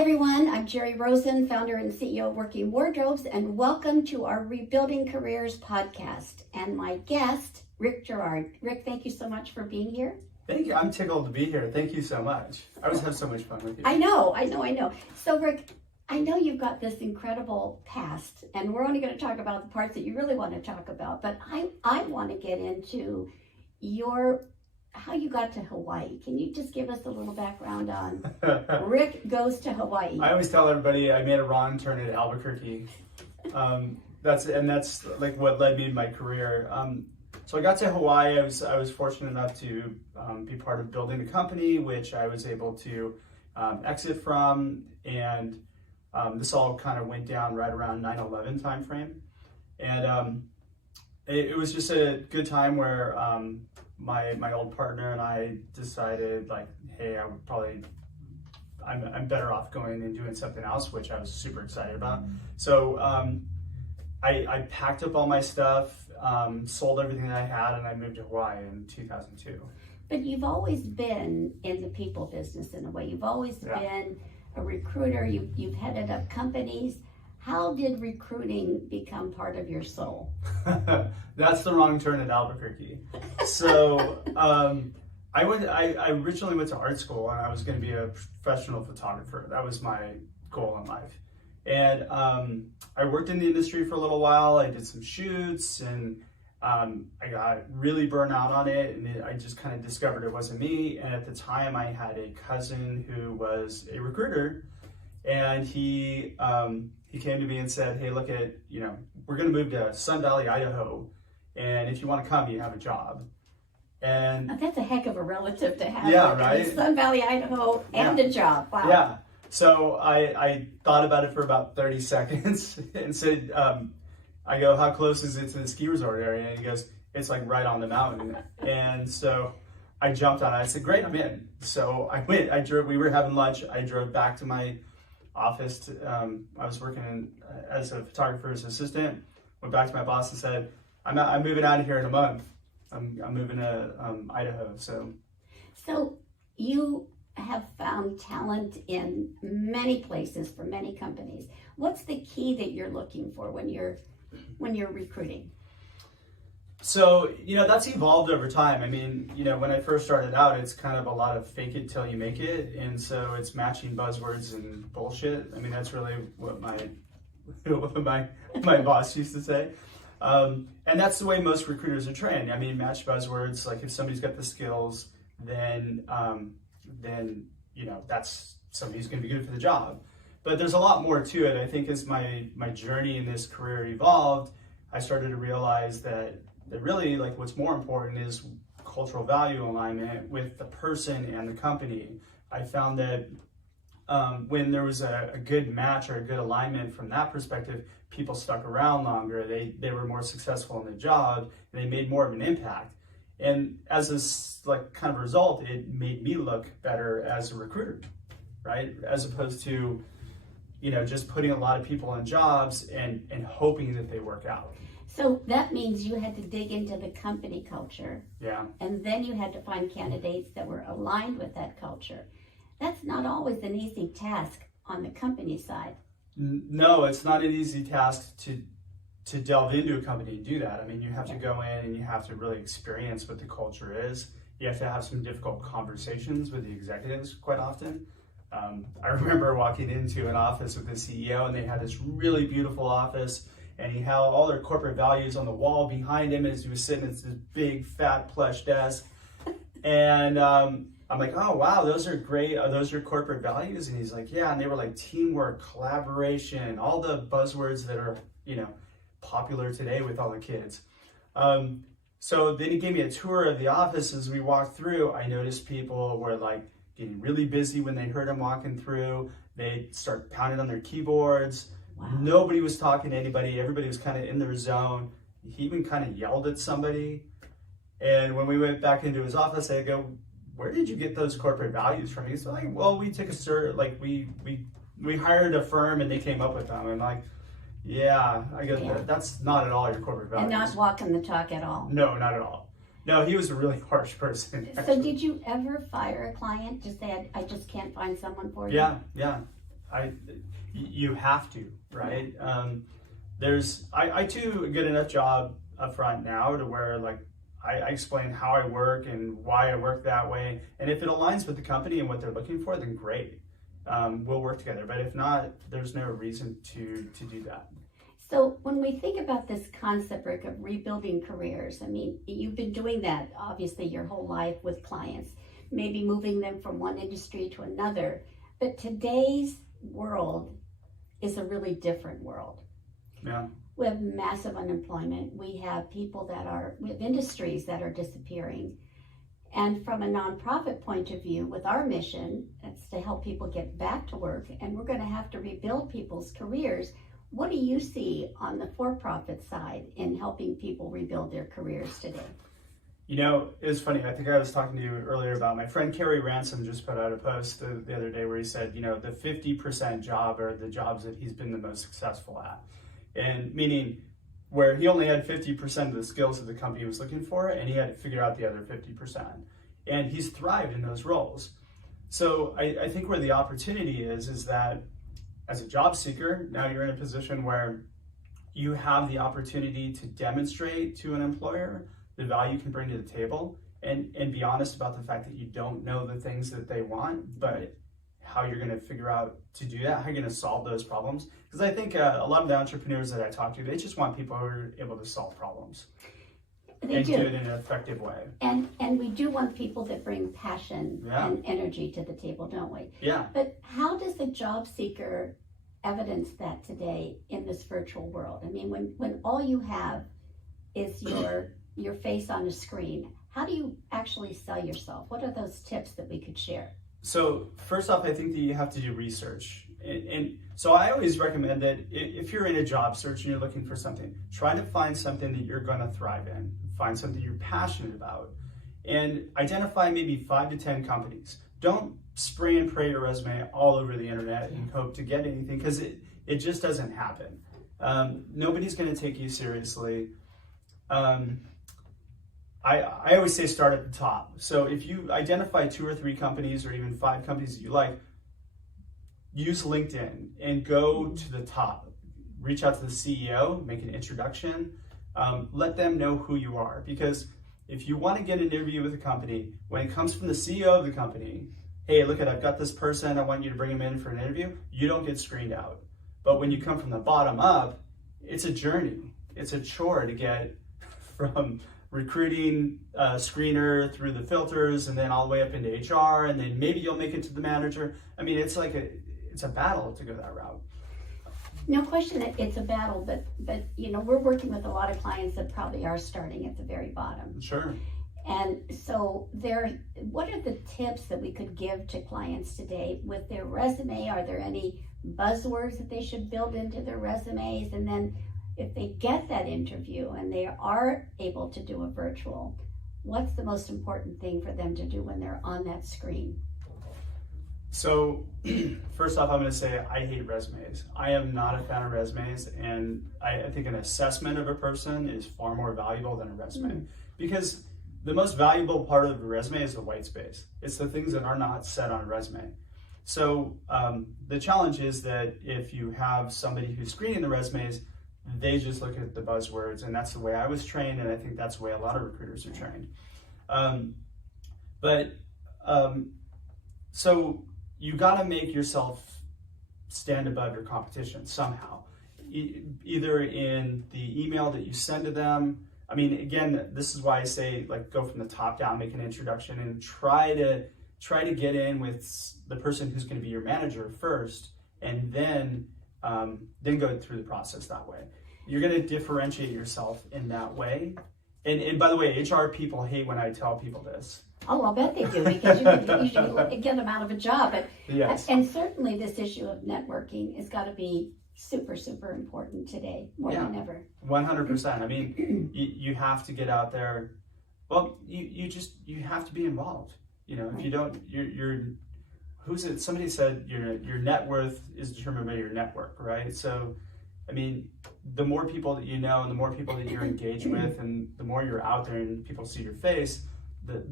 everyone, I'm Jerri Rosen, founder and CEO of Working Wardrobes, and welcome to our Rebuilding Careers podcast. And my guest, Rick Girard. Rick, thank you so much for being here. Thank you. I'm tickled to be here. Thank you so much. I always have so much fun with you. I know. So Rick, I know you've got this incredible past, and we're only going to talk about the parts that you really want to talk about, but I want to get into how you got to Hawaii. Can you just give us a little background on Rick goes to Hawaii? I always tell everybody I made a wrong turn at Albuquerque. That's like what led me to my career. So I got to Hawaii. I was fortunate enough to be part of building a company, which I was able to exit from, and this all kind of went down right around 9/11 timeframe, and it was just a good time where my old partner and I decided, like, hey, I'm better off going and doing something else, which I was super excited about. So I packed up all my stuff, sold everything that I had, and I moved to Hawaii in 2002. But you've always been in the people business in a way. You've always been a recruiter. You've headed up companies. How did recruiting become part of your soul? That's the wrong turn at Albuquerque. So I originally went to art school, and I was going to be a professional photographer. That was my goal in life. And I worked in the industry for a little while. I did some shoots, and I got really burnt out on it, and I just kind of discovered it wasn't me. And at the time, I had a cousin who was a recruiter, and he came to me and said, hey, look at, we're going to move to Sun Valley, Idaho, and if you want to come, you have a job. And that's a heck of a relative to have. Yeah, right? Sun Valley, Idaho, and a job. Wow. Yeah. So I thought about it for about 30 seconds and said, I go, how close is it to the ski resort area? And he goes, it's like right on the mountain. And so I jumped on it. I said, great, I'm in. So I went. We were having lunch. I drove back to my office. I was working as a photographer's assistant. Went back to my boss and said, I'm moving out of here in a month. I'm moving to Idaho. So you have found talent in many places for many companies. What's the key that you're looking for when you're recruiting? So, that's evolved over time. I mean, when I first started out, it's kind of a lot of fake it till you make it. And so it's matching buzzwords and bullshit. I mean, that's really what my boss used to say. And that's the way most recruiters are trained. I mean, match buzzwords. Like, if somebody's got the skills, then that's somebody who's going to be good for the job. But there's a lot more to it. I think as my journey in this career evolved, I started to realize that really, like, what's more important is cultural value alignment with the person and the company. I found that when there was a good match or a good alignment from that perspective, people stuck around longer. They were more successful in the job, and they made more of an impact. And as a kind of result, it made me look better as a recruiter, right? As opposed to, just putting a lot of people on jobs and hoping that they work out. So that means you had to dig into the company culture. Yeah. And then you had to find candidates that were aligned with that culture. That's not always an easy task on the company side. No, it's not an easy task to delve into a company and do that. I mean, you have to go in and you have to really experience what the culture is. You have to have some difficult conversations with the executives quite often. I remember walking into an office with the CEO, and they had this really beautiful office, and he had all their corporate values on the wall behind him as he was sitting at this big, fat, plush desk. And I'm like, oh, wow, those are great. Are those your corporate values? And he's like, yeah. And they were like teamwork, collaboration, all the buzzwords that are, popular today with all the kids. So then he gave me a tour of the office. As we walked through, I noticed people were like getting really busy when they heard him walking through. They start pounding on their keyboards. Wow. Nobody was talking to anybody. Everybody was kind of in their zone. He even kind of yelled at somebody. And when we went back into his office, I go, where did you get those corporate values from? He's like, well, we took a search, like we hired a firm and they came up with them. I'm like, yeah, I go, that's not at all your corporate values. And not walking the talk at all. No, not at all. No, he was a really harsh person. So did you ever fire a client? Just say, I just can't find someone for you? Yeah. you have to, right? I too get enough job up front now to where like I explain how I work and why I work that way. And if it aligns with the company and what they're looking for, then great. We'll work together. But if not, there's no reason to do that. So when we think about this concept, Rick, of rebuilding careers, I mean, you've been doing that obviously your whole life with clients, maybe moving them from one industry to another. But today's world is a really different world. Yeah. We have massive unemployment. We have we have industries that are disappearing. And from a nonprofit point of view, with our mission, it's to help people get back to work, and we're going to have to rebuild people's careers. What do you see on the for-profit side in helping people rebuild their careers today? You know, it was funny. I think I was talking to you earlier about my friend Jerri Rosen just put out a post the other day where he said, you know, the 50% job are the jobs that he's been the most successful at. And meaning where he only had 50% of the skills that the company was looking for, and he had to figure out the other 50%. And he's thrived in those roles. So I think where the opportunity is that as a job seeker, now you're in a position where you have the opportunity to demonstrate to an employer the value you can bring to the table, and be honest about the fact that you don't know the things that they want, but how you're going to figure out to do that, how you're going to solve those problems. Because I think a lot of the entrepreneurs that I talk to, they just want people who are able to solve problems They and do. do it in an effective way. And we do want people that bring passion and energy to the table, don't we? Yeah. But how does the job seeker evidence that today in this virtual world? I mean, when all you have is your face on a screen, how do you actually sell yourself? What are those tips that we could share? So first off, I think that you have to do research. And so I always recommend that if you're in a job search and you're looking for something, try to find something that you're going to thrive in. Find something you're passionate about. And identify maybe 5 to 10 companies. Don't spray and pray your resume all over the internet and hope to get anything, because it just doesn't happen. Nobody's going to take you seriously. I always say start at the top. So if you identify 2 or 3 companies or even 5 companies that you like, use LinkedIn and go to the top. Reach out to the CEO, make an introduction, let them know who you are. Because if you want to get an interview with a company, when it comes from the CEO of the company, hey, look, I've got this person, I want you to bring him in for an interview, you don't get screened out. But when you come from the bottom up, it's a journey. It's a chore to get from recruiting screener through the filters and then all the way up into HR, and then maybe you'll make it to the manager. I mean, it's like it's a battle to go that route. No question that it's a battle, but you know, we're working with a lot of clients that probably are starting at the very bottom. Sure. And so what are the tips that we could give to clients today with their resume? Are there any buzzwords that they should build into their resumes? And then if they get that interview and they are able to do a virtual, what's the most important thing for them to do when they're on that screen? So first off, I'm going to say I hate resumes. I am not a fan of resumes, and I think an assessment of a person is far more valuable than a resume, because the most valuable part of a resume is the white space. It's the things that are not said on a resume. So the challenge is that if you have somebody who's screening the resumes, they just look at the buzzwords, and that's the way I was trained, and I think that's the way a lot of recruiters are trained. So you got to make yourself stand above your competition somehow, either in the email that you send to them. I mean, again, this is why I say, like, go from the top down, make an introduction, and try to get in with the person who's going to be your manager first, and then go through the process that way. You're going to differentiate yourself in that way. And by the way, HR people hate when I tell people this. Oh, I'll bet they do, because you can usually get them out of a job. But, yes. And certainly this issue of networking has got to be super, super important today, more than ever. 100%. I mean, you have to get out there. Well, you have to be involved. You know, if you don't, somebody said your net worth is determined by your network, right? So, I mean, the more people that you know and the more people that you're engaged with and the more you're out there and people see your face,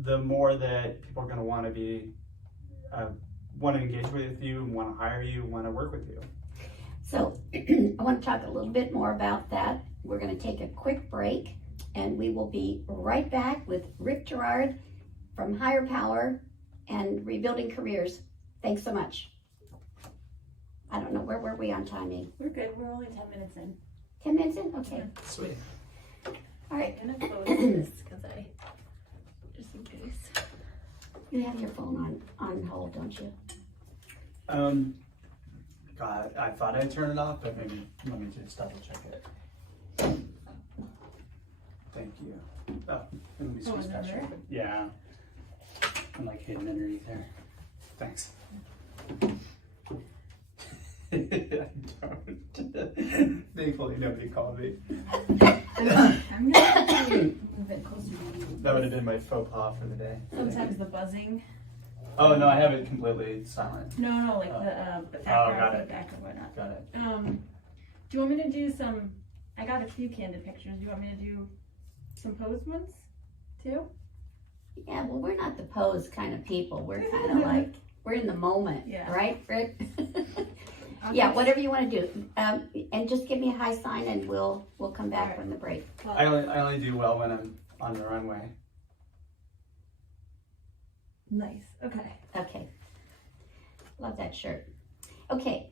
the more that people are going to want to be want to engage with you, want to hire you, want to work with you. So I want to talk a little bit more about that. We're going to take a quick break, and we will be right back with Rick Girard from Higher Power and Rebuilding Careers. Thanks so much. I don't know, where were we on timing? We're good. We're only 10 minutes in. 10 minutes in? Okay. Sweet. All right. I'm gonna close this because just in case. You have your phone on hold, don't you? God, I thought I'd turn it off, but maybe let me just double check it. Thank you. Oh, let me switch that shirt. Yeah. I'm like hidden underneath there. Thanks. I don't. Thankfully, nobody called me. I'm gonna actually move it closer to you. That would have been my faux pas for the day. Sometimes the buzzing. Oh no, I have it completely silent. No, like the background got it. feedback and whatnot. Got it. Do you want me to do some? I got a few candid pictures. Do you want me to do some posed ones too? Yeah, well, we're not the pose kind of people. We're kind of like, we're in the moment, Yeah. right, Rick? Yeah, whatever you want to do. And just give me a high sign and we'll come back from the break. I only do well when I'm on the runway. Nice. Okay. Okay. Love that shirt. Okay.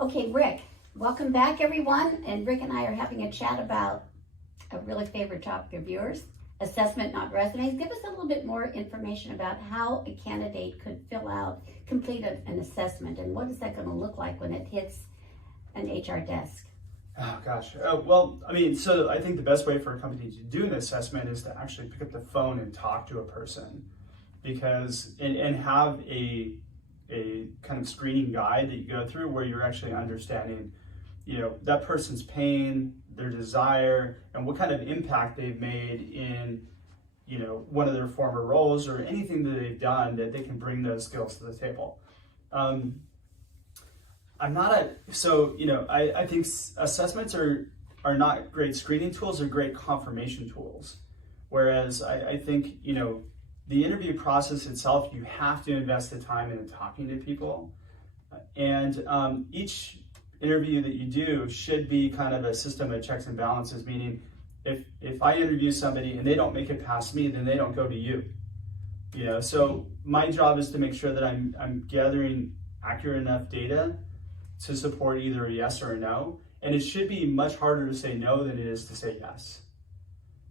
Okay, Rick, welcome back, everyone. And Rick and I are having a chat about a really favorite topic of yours, assessment, not resumes. Give us a little bit more information about how a candidate could complete an assessment, and what is that going to look like when it hits an HR desk? Oh gosh. Well, I mean, so I think the best way for a company to do an assessment is to actually pick up the phone and talk to a person, because and have a kind of screening guide that you go through where you're actually understanding, that person's pain, their desire, and what kind of impact they've made in, one of their former roles or anything that they've done that they can bring those skills to the table. I think assessments are not great screening tools, they're great confirmation tools. Whereas I think, the interview process itself, you have to invest the time into talking to people. And each interview that you do should be kind of a system of checks and balances, meaning if I interview somebody and they don't make it past me, then they don't go to you. So my job is to make sure that I'm gathering accurate enough data to support either a yes or a no. And it should be much harder to say no than it is to say yes.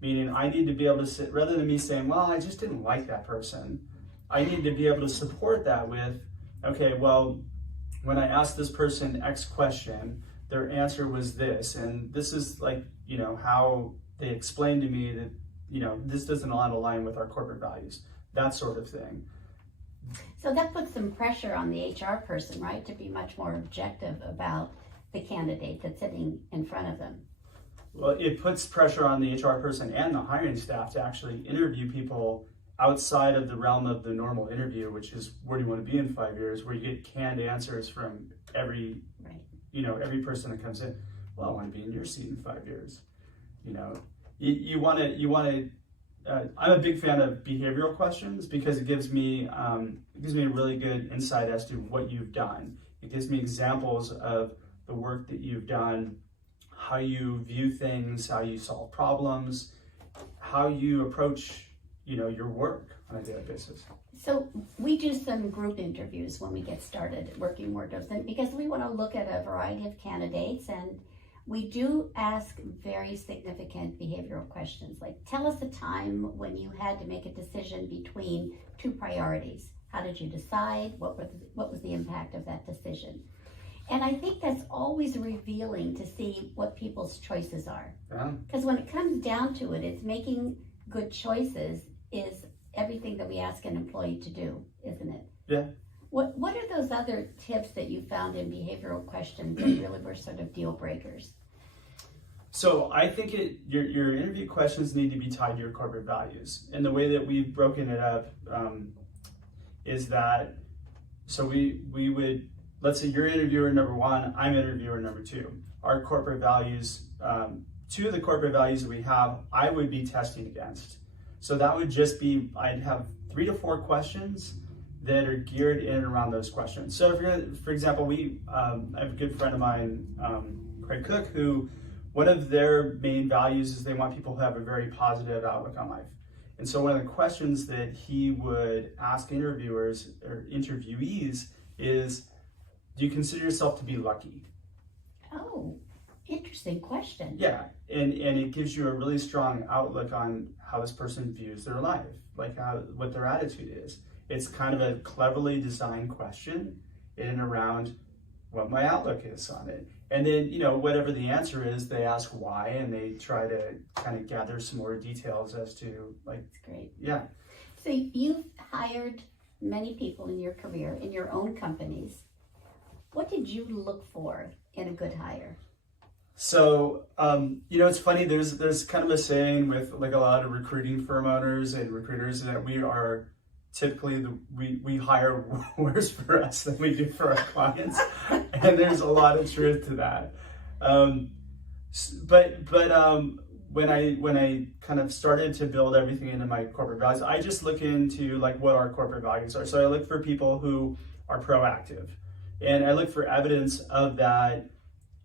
Meaning I need to be able to sit, rather than me saying, well, I just didn't like that person, I need to be able to support that with, okay, well, when I asked this person X question, their answer was this, and this is like, how they explained to me that, this doesn't align with our corporate values, that sort of thing. So that puts some pressure on the HR person, right, to be much more objective about the candidate that's sitting in front of them. Well, it puts pressure on the HR person and the hiring staff to actually interview people outside of the realm of the normal interview, which is where do you want to be in 5 years, where you get canned answers from every, every person that comes in. Well, I want to be in your seat in 5 years. You want to. I'm a big fan of behavioral questions because it gives me a really good insight as to what you've done. It gives me examples of the work that you've done, how you view things, how you solve problems, how you approach, your work on a daily basis. So we do some group interviews when we get started working Wordos, because we want to look at a variety of candidates, and we do ask very significant behavioral questions, like tell us a time when you had to make a decision between two priorities. How did you decide? What was the impact of that decision? And I think that's always revealing to see what people's choices are. Because when it comes down to it, it's making good choices is everything that we ask an employee to do, isn't it? Yeah. What are those other tips that you found in behavioral questions that really were sort of deal breakers? So I think your interview questions need to be tied to your corporate values. And the way that we've broken it up is that, so we would, let's say you're interviewer number one, I'm interviewer number two. Our corporate values, two of the corporate values that we have, I would be testing against. So that would just be, I'd have 3 to 4 questions that are geared in and around those questions. So for example, I have a good friend of mine, Craig Cook, who one of their main values is they want people who have a very positive outlook on life. And so one of the questions that he would ask interviewers or interviewees is, do you consider yourself to be lucky? Oh, interesting question. Yeah, and it gives you a really strong outlook on how this person views their life, like what their attitude is. It's kind of a cleverly designed question in and around what my outlook is on it. And then, whatever the answer is, they ask why, and they try to kind of gather some more details as to, like, That's great. yeah. So you've hired many people in your career, in your own companies. What did you look for in a good hire? So, it's funny, there's kind of a saying with like a lot of recruiting firm owners and recruiters that we are typically we hire worse for us than we do for our clients, and there's a lot of truth to that. But when I kind of started to build everything into my corporate values, I just look into like what our corporate values are. So I look for people who are proactive, and I look for evidence of that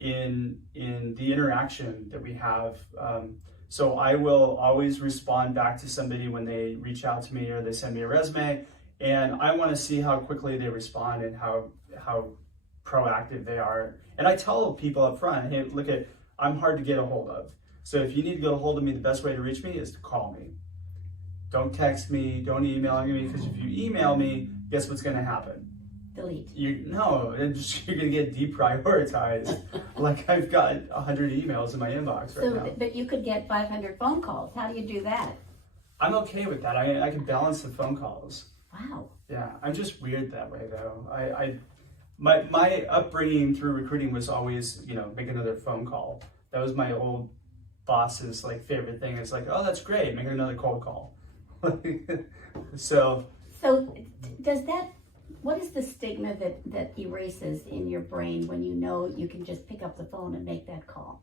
in the interaction that we have. So I will always respond back to somebody when they reach out to me or they send me a resume, and I want to see how quickly they respond and how proactive they are. And I tell people up front, hey, I'm hard to get a hold of. So if you need to get a hold of me, the best way to reach me is to call me. Don't text me, don't email me, because if you email me, guess what's going to happen? Delete. You're going to get deprioritized. Like I've got 100 emails in my inbox right now. But you could get 500 phone calls. How do you do that? I'm okay with that. I can balance the phone calls. Wow. Yeah, I'm just weird that way though. My upbringing through recruiting was always, make another phone call. That was my old boss's like favorite thing. It's like, oh, that's great, make another cold call. So does that? What is the stigma that erases in your brain when you can just pick up the phone and make that call?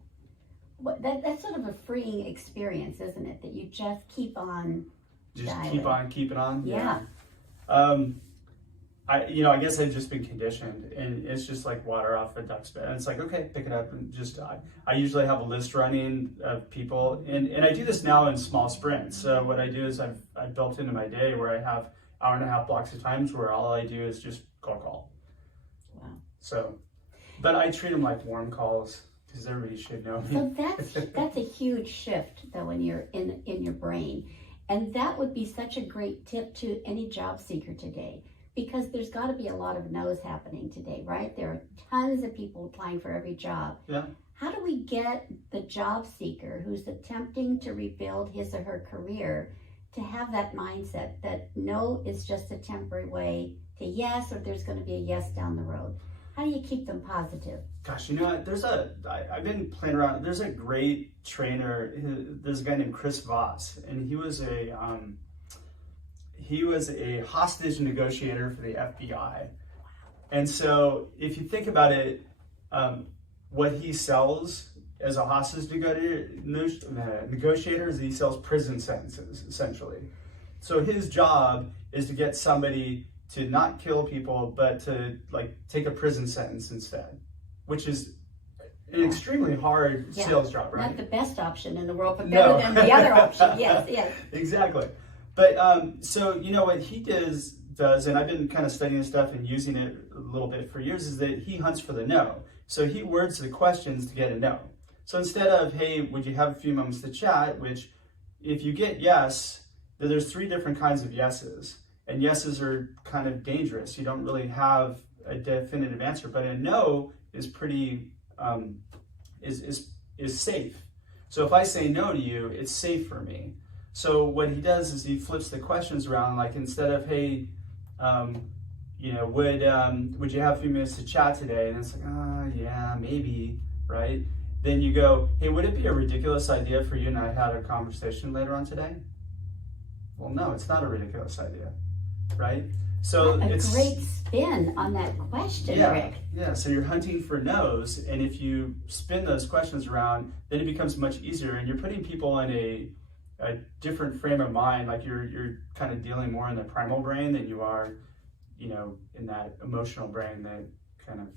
That's sort of a freeing experience, isn't it? That you just keep on dialing. keep it on. Yeah. I guess I've just been conditioned, and it's just like water off a duck's back. And it's like, okay, pick it up and just I usually have a list running of people, and I do this now in small sprints. So what I do is I've built into my day where I have hour and a half blocks of times where all I do is just call. Wow. So, but I treat them like warm calls because everybody should know me. So that's a huge shift though when you're in your brain, and that would be such a great tip to any job seeker today, because there's got to be a lot of no's happening today, right? There are tons of people applying for every job. Yeah. How do we get the job seeker who's attempting to rebuild his or her career to have that mindset that no is just a temporary way to yes, or there's going to be a yes down the road? How do you keep them positive? Gosh, I've been playing around. There's a great trainer. There's a guy named Chris Voss, and he was a hostage negotiator for the FBI. And so if you think about it, what he sells as a hostage negotiator is he sells prison sentences, essentially. So his job is to get somebody to not kill people, but to like take a prison sentence instead, which is an extremely hard sales job, right? Not the best option in the world, but better than the other option. Yes. Exactly. But so what he does, and I've been kind of studying this stuff and using it a little bit for years, is that he hunts for the no. So he words the questions to get a no. So instead of, hey, would you have a few moments to chat, which if you get yes, then there's 3 different kinds of yeses. And yeses are kind of dangerous. You don't really have a definitive answer, but a no is pretty, is safe. So if I say no to you, it's safe for me. So what he does is he flips the questions around, like instead of, hey, would you have a few minutes to chat today? And it's like, yeah, maybe, right? Then you go, hey, would it be a ridiculous idea for you and I had a conversation later on today? Well, no, it's not a ridiculous idea, right? So it's a great spin on that question, Rick. Yeah, so you're hunting for no's, and if you spin those questions around, then it becomes much easier, and you're putting people in a different frame of mind, like you're kind of dealing more in the primal brain than you are in that emotional brain that kind of.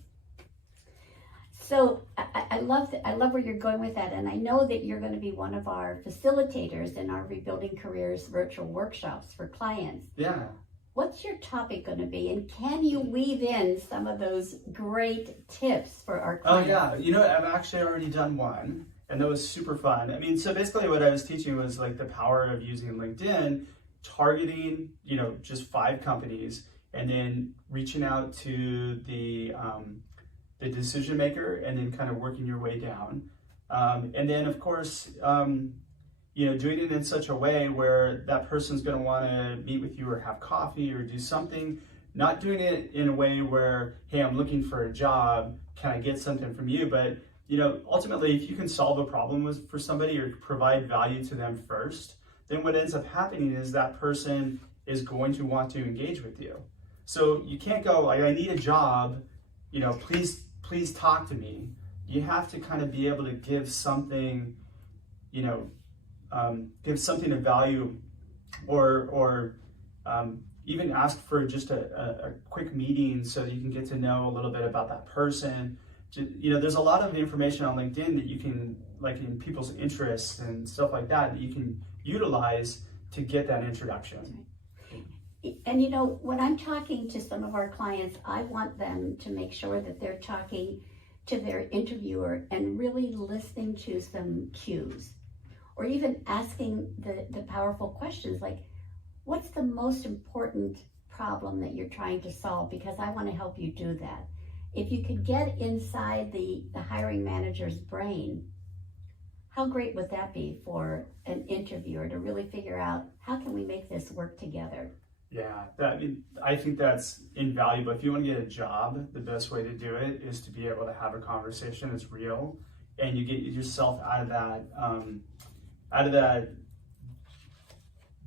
So I love where you're going with that, and I know that you're going to be one of our facilitators in our Rebuilding Careers virtual workshops for clients. Yeah. What's your topic going to be, and can you weave in some of those great tips for our clients? Oh yeah, I've actually already done one, and that was super fun. I mean, so basically what I was teaching was like the power of using LinkedIn, targeting, just 5 companies, and then reaching out to the decision maker, and then kind of working your way down. And then of course, doing it in such a way where that person's going to want to meet with you or have coffee or do something, not doing it in a way where, hey, I'm looking for a job, can I get something from you? But, ultimately, if you can solve a problem for somebody or provide value to them first, then what ends up happening is that person is going to want to engage with you. So you can't go, I need a job, please talk to me. You have to kind of be able to give something, give something of value, or even ask for just a quick meeting so that you can get to know a little bit about that person. There's a lot of information on LinkedIn that you can, like in people's interests and stuff like that you can utilize to get that introduction. And when I'm talking to some of our clients, I want them to make sure that they're talking to their interviewer and really listening to some cues, or even asking the powerful questions like, what's the most important problem that you're trying to solve? Because I want to help you do that. If you could get inside the hiring manager's brain, how great would that be for an interviewer to really figure out, how can we make this work together? Yeah, I think that's invaluable. If you want to get a job, the best way to do it is to be able to have a conversation that's real, and you get yourself out of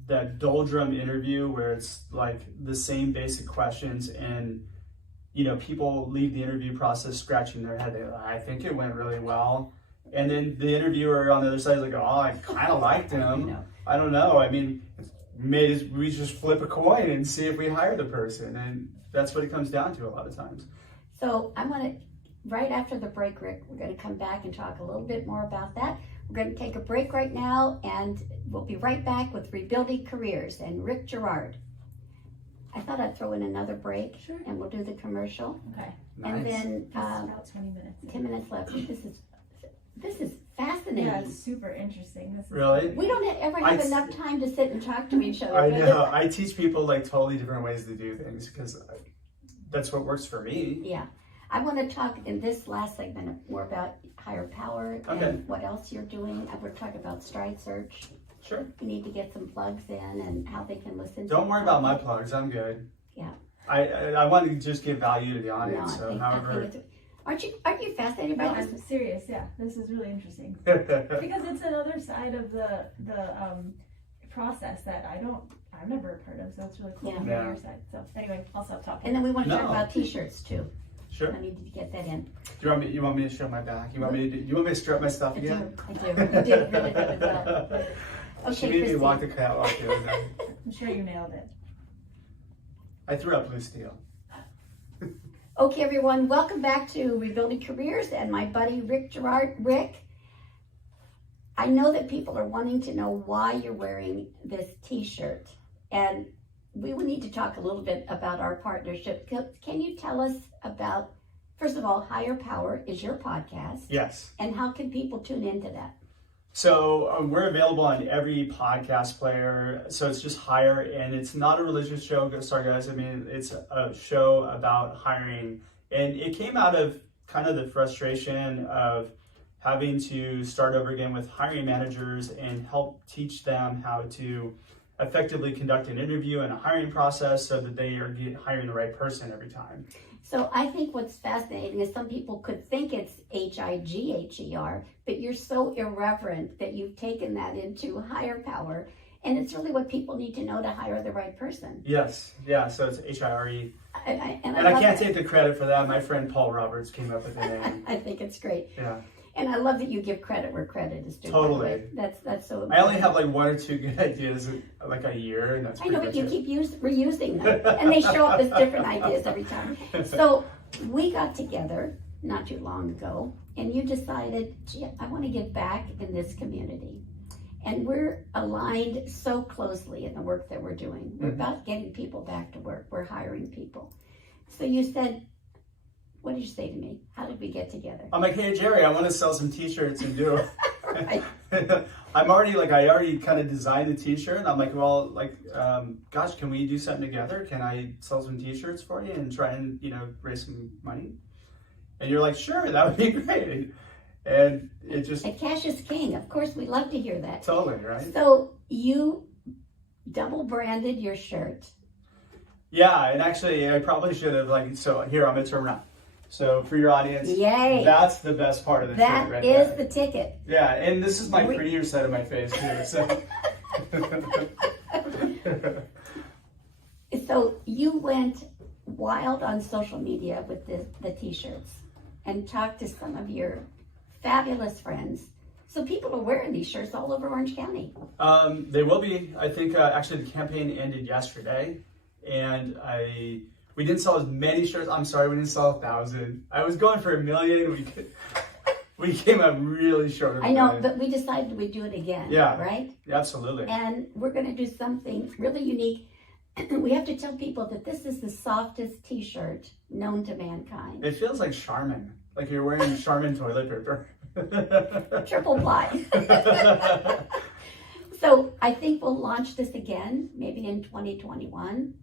that doldrum interview where it's like the same basic questions, and people leave the interview process scratching their head. I think it went really well, and then the interviewer on the other side is like, oh, I kind of liked him. I don't know. I mean, we just flip a coin and see if we hire the person, and that's what it comes down to a lot of times. So I want to, right after the break, Rick, we're going to come back and talk a little bit more about that. We're going to take a break right now, and we'll be right back with Rebuilding Careers and Rick Girard. I thought I'd throw in another break, Sure. And we'll do the commercial. Okay. Nice. And then About 20 minutes. 10 minutes left. This is fascinating. Yeah, it's super interesting. This is Really? We don't ever have enough time to sit and talk to each other. I know. I teach people like totally different ways to do things because that's what works for me. Yeah. I want to talk in this last segment more about higher power and what else you're doing. I want to talk about Stride Search. Sure. We need to get some plugs in and how they can listen. Don't worry about my plugs. I'm good. Yeah. I want to just give value to the audience. No, however. Aren't you fascinated by No, this? I'm serious. Yeah, this is really interesting because it's another side of the process that I've never heard of. So it's really cool to hear your side. So anyway, I'll stop talking. And then we want to talk about T-shirts too. Sure. I need to get that in. You want me to show my back? You want me to strap my stuff again? I do. You did really good as well. Okay, She made me Christine. walk the catwalk the other day. I'm sure you nailed it. I threw up blue steel. Okay, everyone, welcome back to Rebuilding Careers and my buddy Rick Girard. Rick, I know that people are wanting to know why you're wearing this T-shirt, and we would need to talk a little bit about our partnership. Can you tell us about, first of all, Higher Power is your podcast. Yes. And how can people tune into that? So we're available on every podcast player. So it's just Hire, and it's not a religious show. Sorry, guys. I mean, it's a show about hiring. And it came out of kind of the frustration of having to start over again with hiring managers and help teach them how to effectively conduct an interview and a hiring process so that they are hiring the right person every time. So I think what's fascinating is some people could think it's HIGHER, but you're so irreverent that you've taken that into Higher Power, and it's really what people need to know to hire the right person. Yes, yeah, so it's HIRE. And I can't take the credit for that. My friend Paul Roberts came up with the name. I think it's great. Yeah. And I love that you give credit where credit is due. Totally. That's so important. I only have like 1 or 2 good ideas like a year, and that's I know, pretty but you much keep reusing them, and they show up as different ideas every time. So we got together not too long ago, and you decided, gee, I want to give back in this community. And we're aligned so closely in the work that we're doing. We're about getting people back to work. We're hiring people. So you said, what did you say to me? How did we get together? I'm like, hey, Jerri, I want to sell some t-shirts and do it. Right. I already kind of designed the t-shirt. And I'm like, well, like, gosh, can we do something together? Can I sell some t-shirts for you and try and, raise some money? And you're like, sure, that would be great. And it just... And cash is king. Of course, we love to hear that. Totally, right? So you double branded your shirt. Yeah, and actually, I probably should have, so here, I'm going to turn around. So for your audience, Yay. That's the best part of the shirt right That there. is the ticket. Yeah, and this is my prettier side of my face too. So, so you went wild on social media with the t-shirts and talked to some of your fabulous friends. So people are wearing these shirts all over Orange County. They will be. I think actually the campaign ended yesterday, and we didn't sell as many shirts. I'm sorry, we didn't sell 1,000. I was going for 1 million. We came up really short of I know, 1 million. but we decided we'd do it again. Yeah. Right? Absolutely. And we're going to do something really unique. We have to tell people that this is the softest t-shirt known to mankind. It feels like Charmin, like you're wearing Charmin toilet paper. Triple ply. So I think we'll launch this again, maybe in 2021.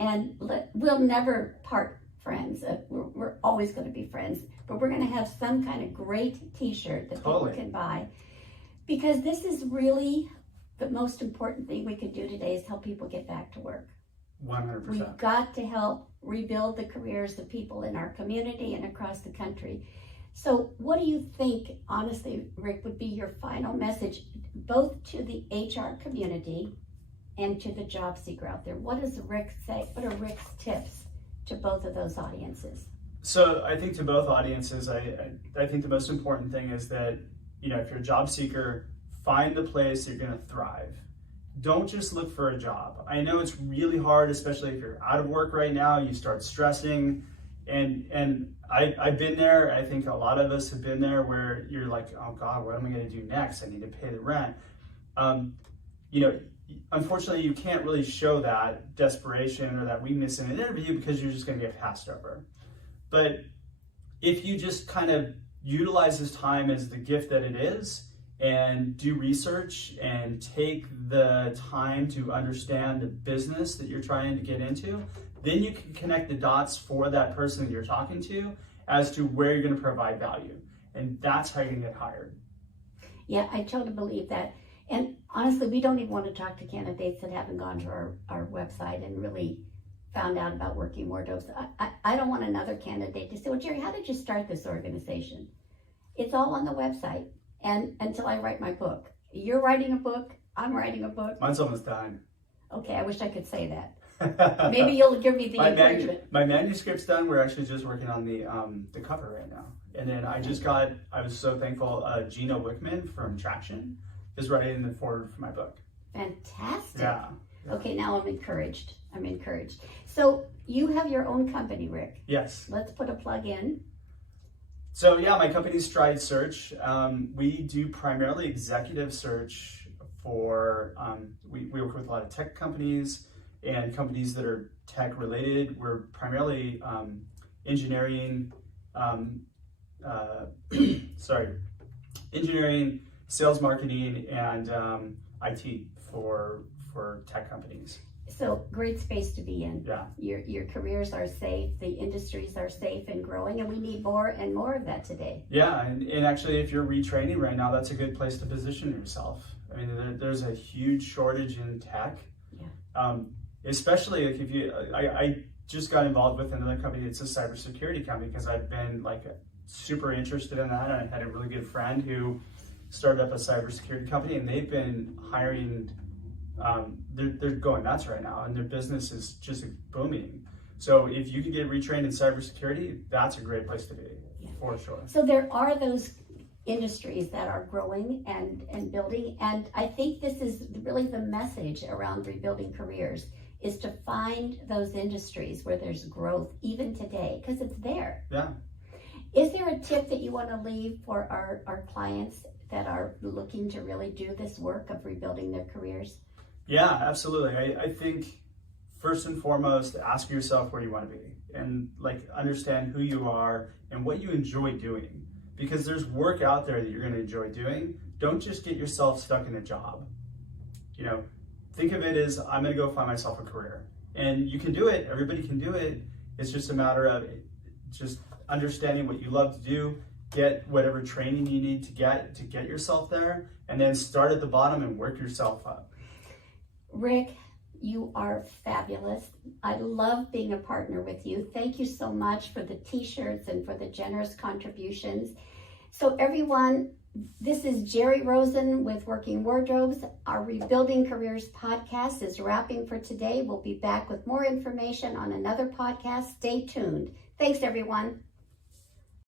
And we'll never part friends. We're always going to be friends. But we're going to have some kind of great t-shirt that people can buy. Because this is really the most important thing we can do today is help people get back to work. 100%. We've got to help rebuild the careers of people in our community and across the country. So what do you think, honestly, Rick, would be your final message, both to the HR community and to the job seeker out there? What does Rick say? What are Rick's tips to both of those audiences? So I think to both audiences, I think the most important thing is that, if you're a job seeker, find the place you're going to thrive. Don't just look for a job. I know it's really hard, especially if you're out of work right now, you start stressing. And I've been there. I think a lot of us have been there where you're like, oh God, what am I going to do next? I need to pay the rent. Unfortunately, you can't really show that desperation or that weakness in an interview because you're just going to get passed over. But if you just kind of utilize this time as the gift that it is and do research and take the time to understand the business that you're trying to get into, then you can connect the dots for that person that you're talking to as to where you're going to provide value. And that's how you're going to get hired. Yeah, I totally believe that. And honestly, we don't even want to talk to candidates that haven't gone to our website and really found out about Working More Dopes. I don't want another candidate to say, well, Jerri, how did you start this organization? It's all on the website. And until I write my book. You're writing a book. I'm writing a book. Mine's almost done. Okay, I wish I could say that. Maybe you'll give me the encouragement. My manuscript's done. We're actually just working on the cover right now. And then I was so thankful, Gina Wickman from Traction is writing the foreword for my book. Fantastic. Yeah. Okay, now I'm encouraged. So you have your own company, Rick. Yes. Let's put a plug in. So yeah, my company's Stride Search. We do primarily executive search for, we work with a lot of tech companies and companies that are tech related. We're primarily engineering, sales, marketing, and IT for tech companies. So great space to be in. Yeah. Your careers are safe, the industries are safe and growing, and we need more and more of that today. Yeah, and actually if you're retraining right now, that's a good place to position yourself. I mean, there's a huge shortage in tech. Yeah. Especially like if you, I just got involved with another company. It's a cybersecurity company because I've been like super interested in that. And I had a really good friend who started up a cybersecurity company, and they've been hiring. They're going nuts right now, and their business is just booming. So if you can get retrained in cybersecurity, that's a great place to be, for sure. So there are those industries that are growing and building. And I think this is really the message around rebuilding careers, is to find those industries where there's growth even today, because it's there. Yeah. Is there a tip that you want to leave for our clients that are looking to really do this work of rebuilding their careers? Yeah, absolutely. I think first and foremost, ask yourself where you want to be, and like understand who you are and what you enjoy doing, because there's work out there that you're going to enjoy doing. Don't just get yourself stuck in a job. You know, think of it as, I'm going to go find myself a career, and you can do it. Everybody can do it. It's just a matter of just understanding what you love to do, get whatever training you need to get yourself there, and then start at the bottom and work yourself up. Rick, you are fabulous. I love being a partner with you. Thank you so much for the t-shirts and for the generous contributions. So everyone, this is Jerri Rosen with Working Wardrobes. Our Rebuilding Careers podcast is wrapping for today. We'll be back with more information on another podcast. Stay tuned. Thanks, everyone.